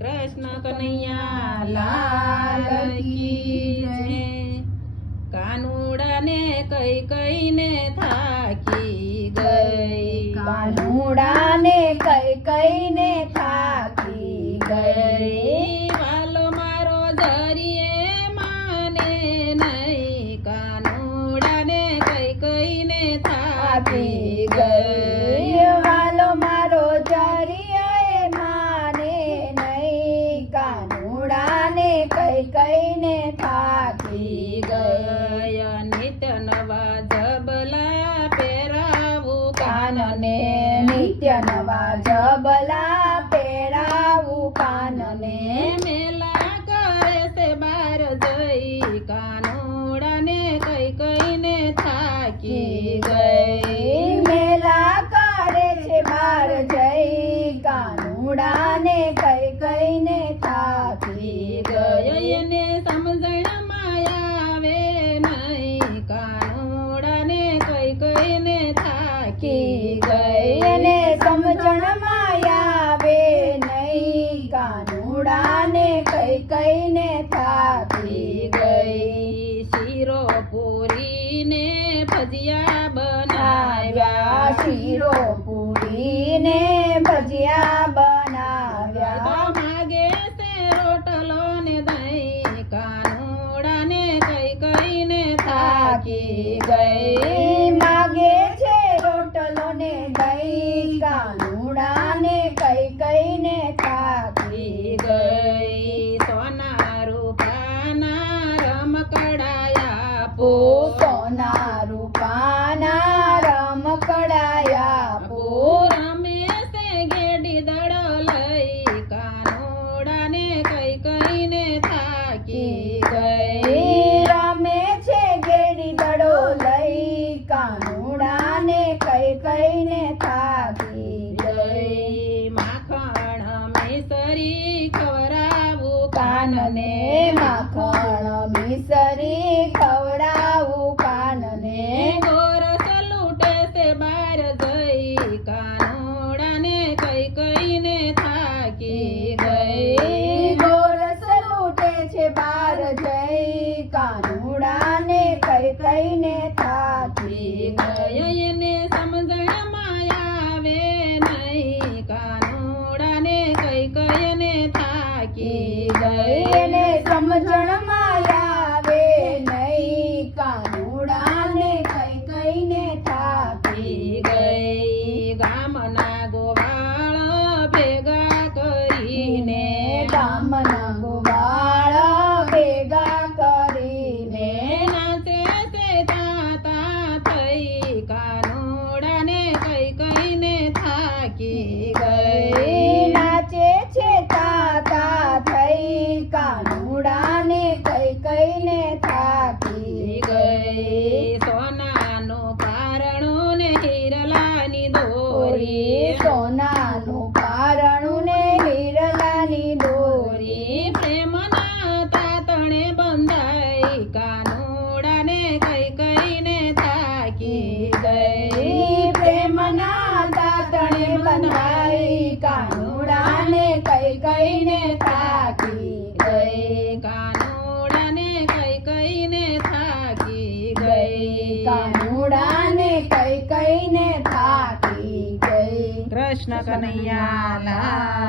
કૃષ્ણ કનૈયા લાલ કી જય. કાનુડાને કઈ કઈને થાકી ગઈ, કાનુડાને કઈ કઈને થાકી ગઈ. વાલો મારો જરીએ માને નહીં, કાનુડાને કઈ કઈને થાકી ગઈ. વાલો મારો જરિયાએ માને નહીં, કાનુડાને કઈ કઈને થાકી ગઈ. નિત્ય નવા જબલા પહેરાવું કાનને, નિત્ય નવા જબલા પહેરાવું કાનને. મેલા કરે છે બાર જઈ, કાનુડાને કઈ કઈને થાકી ગઈ. મેલા કરે છે બાર જઈ, કાનુડાને કઈ કઈને થાકી ગઈ. એને સમજણમાં આવે નહીં, કાનુડાને કઈ કઈને થાકી ગઈ. એને સમજણમાં આવે નહીં, કાનુડાને કઈ કઈને થાકી ગઈ. શીરો પૂરીને ભજીયા બનાવ્યા, શીરો પૂરીને ભજીયા બનાવ્યા. માગે છે રોટલો ને દહીં, કાનુડાને કઈ કઈને થાકી ગઈ. માગે છે રોટલો ને દહીં, કાનુડાને કઈ કઈને થાકી ગઈ. સોના રૂપાના રમકડાયા પો, સોના રૂપાના રમકડાયા પો. રમે છે ગેડી દડો લઈ, કાનુડાને કઈ કઈને થાકી ગઈ. રમે છે ગેડી દડો લઈ, કાનુડાને કઈ કઈને થાકી ગઈ. માખણ મિસરી ખવરાવું કાનને, માખણ મિસરી ખવડાવું કાનને. ગોરસ લૂટે છે બાર જઈ, કાનુડાને કઈ કઈને થાકી ગઈ. ગોરસ લૂટે છે બાર જઈ, કાનુડાને કઈ કઈને થાકી ગઈ. એને સમજણમાં આવે નહીં, કાનુડાને કઈ કઈને થાકી ગઈ. એને સમજણમાં આવે નહીં, કાનુડાને કઈ કઈને થાકી ગઈ. ગામના ગોવાળ ભેગા કરીને, ગામના ગોવાળ ભેગા કરીને. નાચે છે તાતા થઈ, કાનુડાને કઈ કઈને થાકી ગઈ. નાચે છે તાતા થઈ, કાનુડાને કઈ કઈને થાકી ગઈ. સોનાનું પારણું ને હિરલાની દોરી, સોનાનું પારણું ને હિરલાની દોરી. પ્રેમના તાતણે બંધાઈ, કાનુડાને કઈ કઈને થાકી ગઈ. પ્રેમના તાતણે બંધાઈ, કાનુડાને કઈ કઈને થાકી ગઈ. કાનુડાને કઈ કઈને થાકી ગઈ. કાનુડાને કઈ કઈને થાકી ગઈ. કૃષ્ણ કનૈયા લાલ